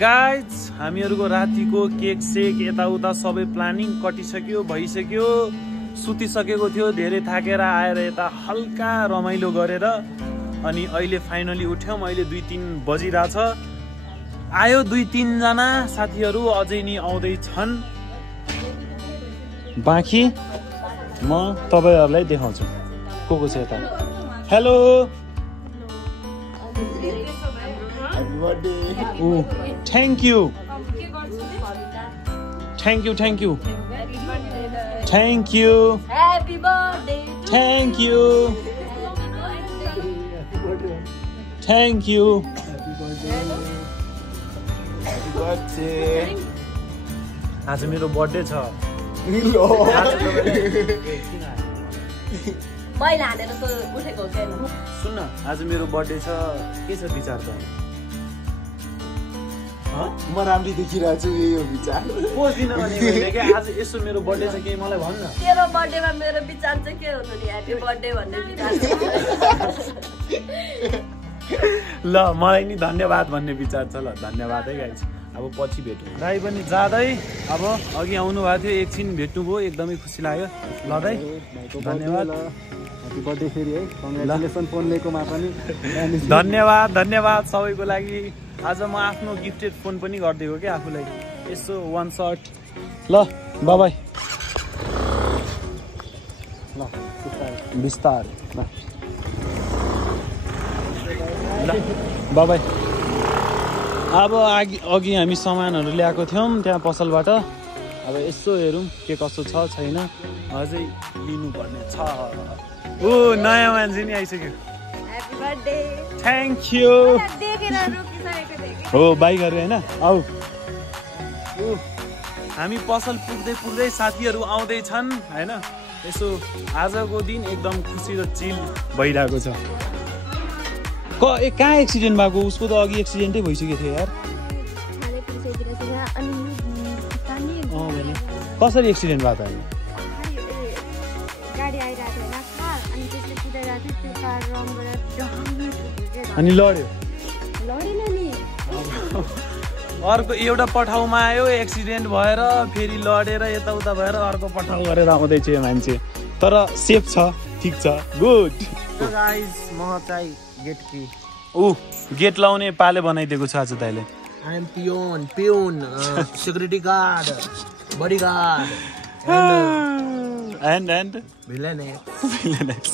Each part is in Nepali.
गाइज हामीहरूको रातिको केक सेक यताउता सबै प्लानिङ कटिसक्यो भइसक्यो सुतिसकेको थियो धेरै थाकेर आएर यता हल्का रमाइलो गरेर अनि अहिले फाइनली उठ्यौँ अहिले 2-3 बजिरहेछ आयो 2-3 जना साथीहरू अझै नि आउँदै छन् बाँकी म तपाईहरुलाई देखाउँछु को छ यता hello Oh, thank you. Thank you. Thank you. Thank you. Happy birthday. Thank you. Thank you. Happy birthday. आज मेरो बर्थडे छ मैले हानेर त उठेको छैन सुन्न आज मेरो बर्थडे छ के छ विचार त म राम्ररी देखिरहेको छु यही हो विचार पोस्दिन भने के आज यसो मेरो बर्थडे छ के मलाई भन्न तेरो बर्थडेमा मेरो विचार चाहिँ के हुनु नि ह्यापी बर्थडे भन्ने विचार ल मलाई नि धन्यवाद भन्ने विचार छ ल धन्यवाद है गाइस अब पछि भेटौँ दाइ पनि जाँदै अब अघि आउनु भएको थियो एकछिन भेट्नुभयो एकदमै खुसी लाग्यो ल दाइ धन्यवाद ह्यापी बर्थडे फेरि है कङ्ग्रेचुलेसन फोन लिएकोमा पनि धन्यवाद सबैको लागि आज म आफ्नो गिफ्टेड फोन पनि गरिदिएको क्या आफूलाई यसो वान सर्ट ल बाबाई ल बिस्तार ल बाबाई अब अघि हामी सामानहरू ल्याएको थियौँ त्यहाँ पसलबाट अब यसो हेरौँ के कसो छ छैन अझै लिनुपर्ने छ ओ नयाँ मान्छे नि आइसक्यो ह्यापी बर्थडे थ्याङ्क यू देखेर रोकिसकेको थिएँ हो बाइकहरू होइन आऊ हामी पसल पुग्दै साथीहरू आउँदैछन् होइन यसो आजको दिन एकदम खुसी र चिल भइरहेको छ कहाँ एक्सिडेन्ट भएको उसको त अघि एक्सिडेन्टै भइसकेको थियो यार कसरी एक्सिडेन्ट भएको अनि लड्यो अर्को एउटा पठाउमा आयो एक्सिडेन्ट भएर फेरि लडेर यताउता भएर अर्को पठाउ गरेर आउँदैछ यो मान्छे तर सेफ छ ठिक छ गुड गाइस म चाहिँ गेट की गेट लाउने पाले बनाइदिएको छ आज दाइले I am peon security guard bodyguard and villainess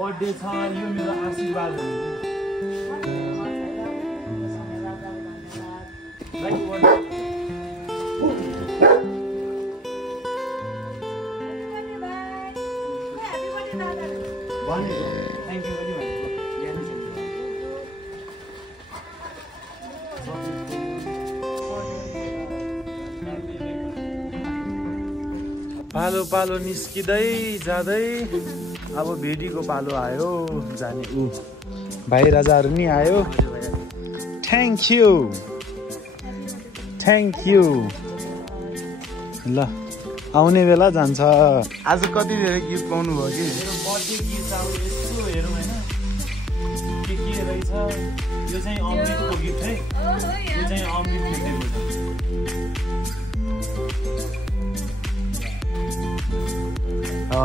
birthday छ यो मेरो आशीर्वाद पालो निस्किँदै जाँदै अब भेडीको पालो आयो जाने भाइ राजाहरू नि आयो थ्याङ्क यू ल आउने बेला जान्छ आज कति धेरै गिफ्ट पाउनु भयो कि मेरो बर्थडे गिफ्ट अब यस्तो हेरौँ होइन के रहेछ यो चाहिँ अमृतको गिफ्ट है यो चाहिँ अमृतले दिएको छ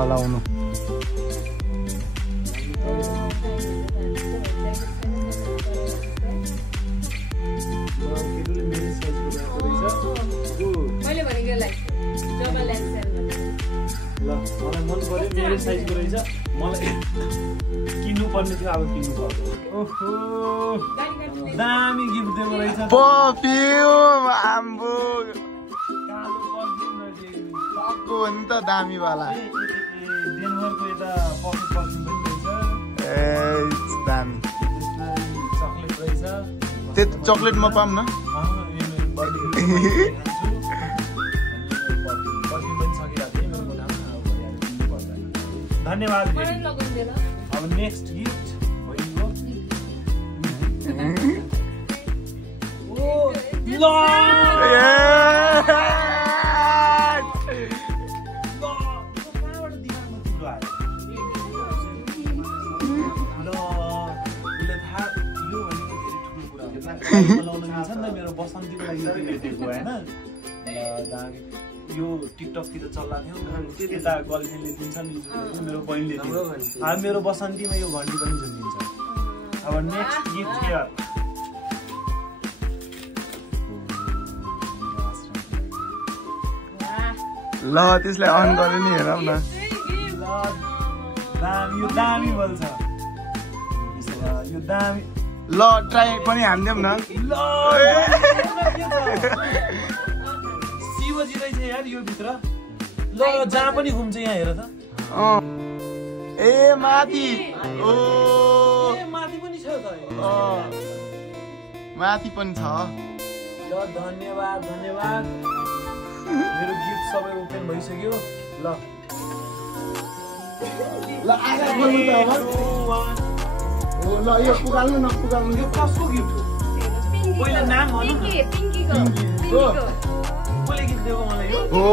लाउनु ल मलाई मन पर्यो मेरो साइजको रहेछ मलाई किन्नु पर्ने थियो अब किन्नु पर्यो ओहो दामी गिफ्ट दिएको रहेछ परफ्युम आम्बो कालो परफ्युम रहेछ टक्को पनि त दामी वाला डेनभरको यता पकेट परफ्युम पनि रहेछ दामी चक्लेट रहेछ त्यो चक्लेट म पाऊँ न धन्यवाद अब नेक्स्ट गिफ्ट बोलाउन मिल्छ नि त मेरो बसन्तीको लागि भेटेको होइन यो टिकटकतिर चल्ला थियो त्यता गर्लफ्रेन्डले दिन्छ नि मेरो बहिनीले दिन्छ मेरो बसन्तीमा यो घन्टी पनि झुन्डिन्छ अब नेक्स्ट गिफ्ट हियर ल त्यसलाई अन गरे नि हेरौँ न यो दामी बोल्छ यो दामी ल ट्राई पनि हान्दियौँ न शिवजी रहेछ यार यो भित्र ल जहाँ पनि घुम्छ यहाँ हेर त ए माथि ओ माथि पनि छ त माथि पनि छ ल धन्यवाद धन्यवाद मेरो गिफ्ट सबै ओपन भइसक्यो ल आशा खोल्नु त अब ल यो पुगाल्नु नपुगाल्नु यो कसको गिफ्ट हो पहिला नाम भन्नु न कसले गिफ्ट दिएको मलाई यो हो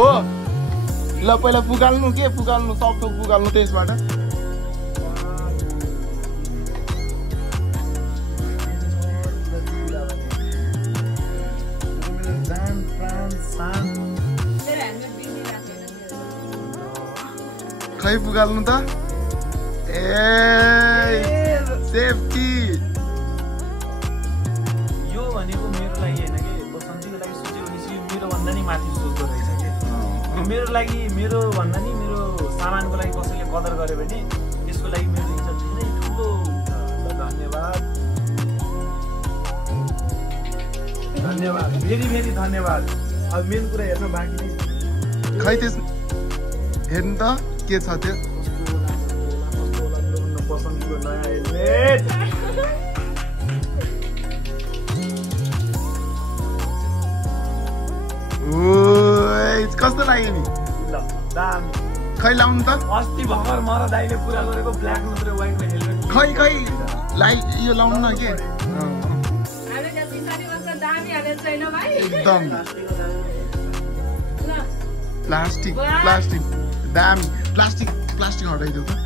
ल पहिला पुगाल्नु सक्थो पुगाल्नु त्यसबाट खै पुगाल्नु त ए सेफ्टी यो भनेको मेरो लागि होइन कि बसन्तीको लागि सोचेको नि मेरो भन्दा नि माथि सोच्दो रहेछ कि मेरो लागि मेरो भन्दा नि मेरो सामानको लागि कसैले कदर गर्यो भने त्यसको लागि मेरो इज्जत धेरै ठुलो हुन्छ ल धन्यवाद धन्यवाद भेरी भेरी धन्यवाद अब मेन कुरा हेर्न बाँकी नै खै त्यस हेर्नु त के छ त्यो बसन्तीको नयाँ हेलमेट कस्तो लाग्यो नि ल दामी खै लाउनु त अस्ति भर्खर मर दाइले पुरा गरेको ब्ल्याक मात्रै व्हाइटमा हेलमेट खै यो लाउनु न के एकदम प्लास्टिक दामी प्लास्टिक हटाइदेऊ त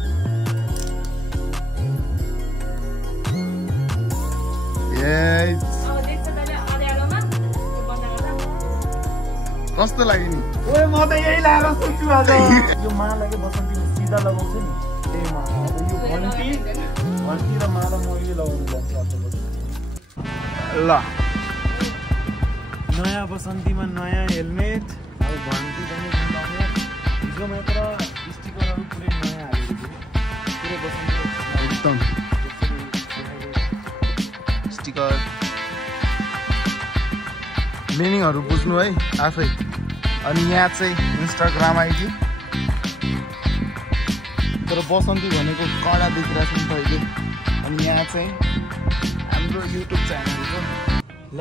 कस्तो लाग्यो नि म त यही लाएर सुन्छु आज यो माला के बसन्तीमा सिधा लगाउँछ नि त्यही माला यो घन्टी र माला म यही लगाउनु पर्छ ल नयाँ बसन्तीमा नयाँ हेलमेट अब घन्टी पनि हिजो मात्र स्टिकरहरू पुरै नयाँ हालेको थियो पुरै बसन्ती एकदम स्टिकर मिनिङहरू बुझ्नु है आफै अनि यहाँ चाहिँ इन्स्टाग्राम आइडी तर बसन्ती भनेको कडा देखिरहेको छ नि अहिले अनि यहाँ चाहिँ हाम्रो युट्युब च्यानल छ ल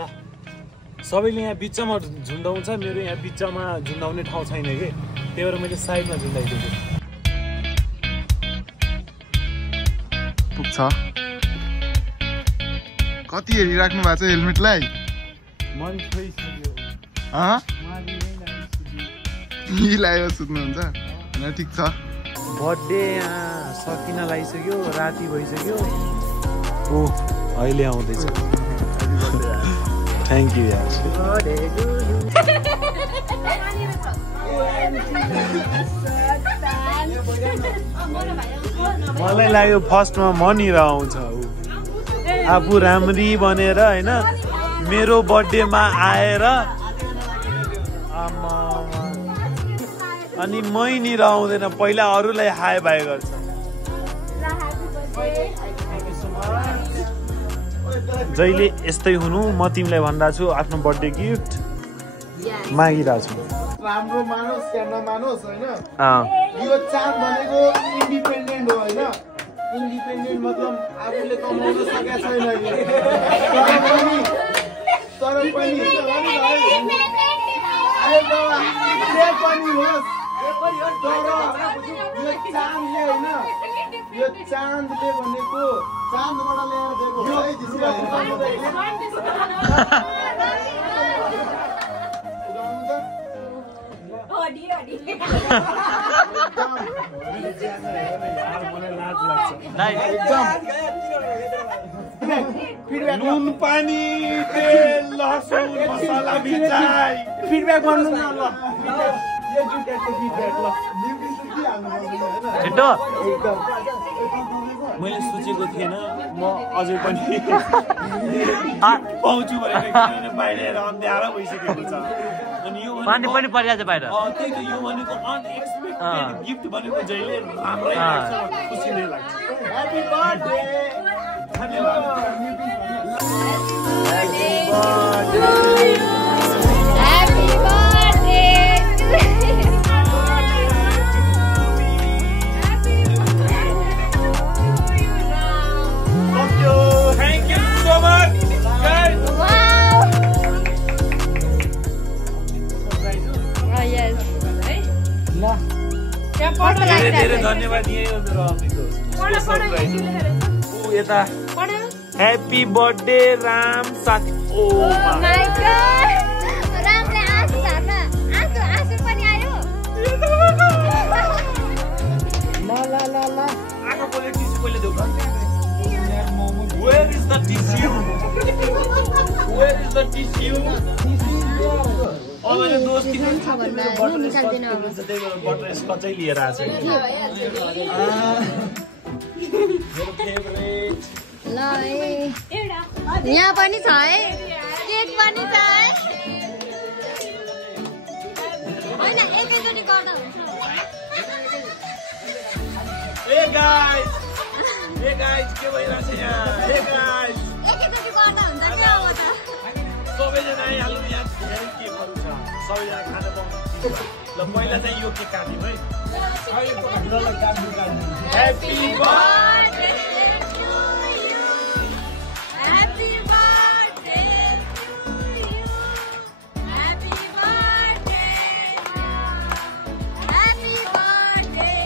सबैले यहाँ बिचमा झुन्डाउँछ मेरो यहाँ बिचमा झुन्डाउने ठाउँ छैन कि त्यही भएर मैले साइडमा झुन्डाइदिएको पुग्छ कति हेरिराख्नु भएको छ हेलमेटलाई मन छोइसक्यो यही लगाएर सुत्नुहुन्छ होइन ठिक छ बर्थडे यहाँ सकिन लागिसक्यो राति भइसक्यो ओ अहिले आउँदैछ थ्याङ्क यू यार मलाई लाग्यो फर्स्टमा मनिर आउँछ आफू राम्री बनेर होइन मेरो बर्थडेमा आएर अनि मैनिर आउँदैन पहिला अरूलाई हाई बाई गर्छ जहिले यस्तै हुनु म तिमीलाई भनिरहेको छु आफ्नो बर्थडे गिफ्ट मागिरहेको छु राम्रो मानोस् या नमानोस् होइन यो चाँद भनेको इन्डिपेन्डेन्ट हो होइन इन्डिपेन्डेन्ट मतलब आफूले कमाउन सकेको छैन तर पनि यो चाँदले भनेको चाँदबाट ल्याएर दिएको नुन पानी तेल लसुन मसला मिठाई फिडब्याक गर्नु न ल छिटो मैले सोचेको थिएन म अझै पनि पाउँछु भनेर किनभने बाहिर अँध्यारो भइसकेको छ अनि यो पानी पनि परिरहेछ बाहिर त्यही त यो भनेको अनएक्सपेक्टेड गिफ्ट भनेको जहिले राम्रै लाग्छ खुसी नै लाग्छ ह्यापी बर्थडे धन्यवाद धेरै धन्यवाद यही हो मेरो अम्मीको यता ह्याप्पी बर्थडे राम साथी ओ माय गॉड रामले आँसु हाल्न आँसु पनि आयो ल आको पहिले टिस्यु पहिले देऊ Where is the tissue? Where is the tissue? मैले दोस्ती बटर स्कचै लिएर आएको ल यहाँ पनि छ है केक पनि छ है होइन एकैचोटि गर्दा हुन्छ ए गाइस के भइरहेछ यहाँ ए गाइस एकैचोटि गर्दा हुन्छ नि अब त सबैजना आइहाल्नु यहाँ धेरै केकहरू छ सबैजना खान पाउनु ल पहिला चाहिँ यो केक काट्यौँ है happy birthday Happy birthday to you. Happy birthday. Happy birthday. Happy birthday.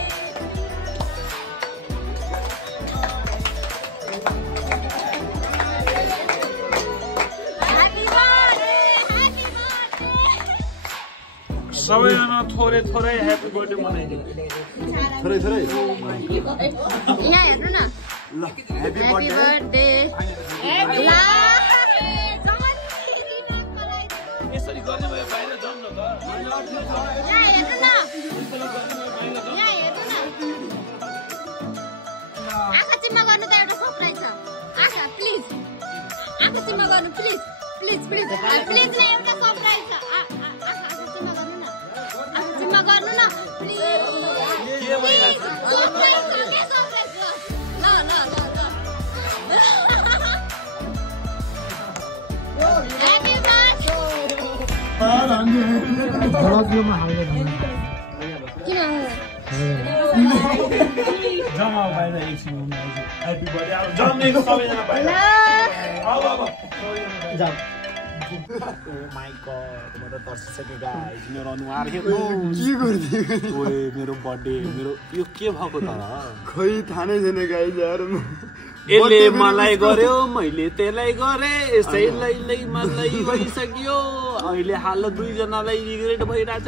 Happy birthday. सबैजना थोरै थोरै ह्याप्पी बर्थडे मनाइदिनु थोरै थोरै यहाँ हेर्नु न ल ह्यापी Happy birthday. यसरी गर्ने भयो बाहिर जाउँ न त यहाँ हेर्नु न आँखा चिम्मा गर्नु त एउटा सरप्राइज छ आँखा प्लिज आँखा चिम्मा गर्नु प्लिज प्लिज प्लिज प्लिज न एउटा सरप्राइज छ आँखा चिम्मा गर्नु न आँखा चिम्मा गर्नु न प्लिज के भइरहेछ सरप्राइज छ के सरप्राइज छ ल ल ल ह्यापी बर्थडे किन जमा बाहिर एकछिन ह्याप्पी बर्थडे अब जम्मेको सबैजना बाहिर अब जाऊ ओ माय गॉड म त तर्सिसके गाइस मेरो अनुहार के गरिदियो ओए मेरो बर्थडे मेरो यो के भएको त खोइ थाहा नै छैन गाइस यार यसले मलाई गर्यो मैले त्यसलाई गरे यसैलाई मलाई भइसक्यो अहिले हाल दुईजनालाई रिग्रेट भइरहेछ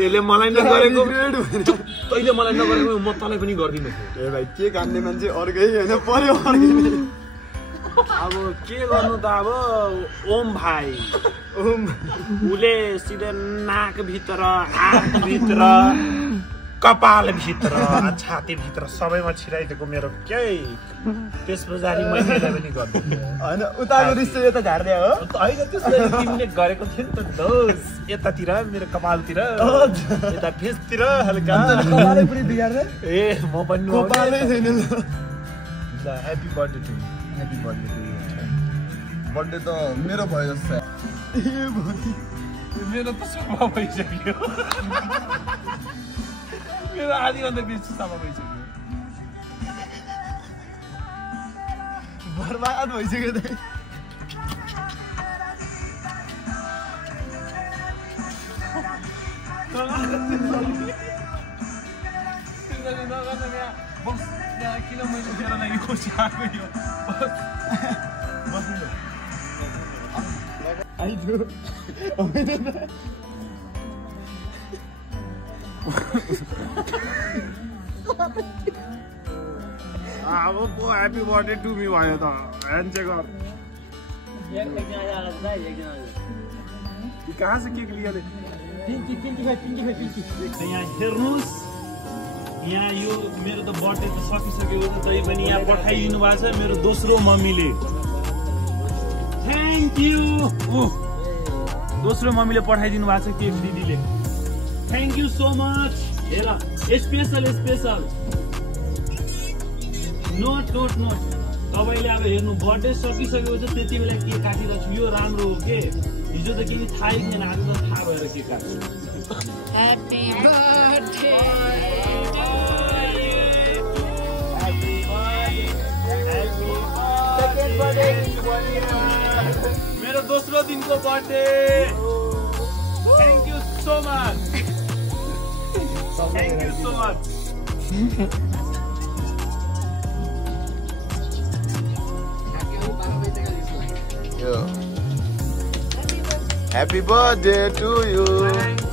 यसले मलाई नगरेको तैँले मलाई नगरेको म तँलाई पनि गर्दिनँ ए भाइ के कान्ने मान्छे अर्कै होइन पर्यो अर्कै अब के गर्नु त अब ओम भाइ उसले सिधै नाकभित्र हातभित्र कपालभित्र छातीभित्र सबैमा छिराइदिएको मेरो केही त्यस पछाडि मैले पनि गर्दिनँ होइन उताको रिस यता झार्दिया हो होइन त्यसलाई तिमीले गरेको थियो नि त दोष यतातिर मेरो कपालतिर यता फेसतिर हल्का कपालै पुरै बिगार्दै ए म पनि कपालै छैन ल happy birthday to happy birthday to birthday त मेरो भयो जस्तो मेरो त सफा भइसक्यो मेरो आधीभन्दा बेसी सफा भइसक्यो बर्बाद भइसक्यो त किन मैले तेरो लागि खुसी आएको यो आइजो अब पो ह्याप्पी बर्थडे टु मी भयो त ह्यान्डसेक गर कहाँ से केक लिया यहाँ हेर्नुहोस् यहाँ यो मेरो त बर्थडे त सकिसकेको छ तै पनि यहाँ पठाइदिनु भएको छ मेरो दोस्रो मम्मीले थ्याङ्क यू दोस्रो मम्मीले पठाइदिनु भएको छ केक दिदीले थ्याङ्क यू सो मच हेर स्पेसल नोट तपाईँले अब हेर्नु बर्थडे सकिसकेको छ त्यति बेला केक काटिरहेको छु यो राम्रो हो के हिजो त केही थाहै थिएन आज त थाहा भएर केक काट्छु मेरो दोस्रो दिनको birthday thank you so much thank you so much Happy birthday to you.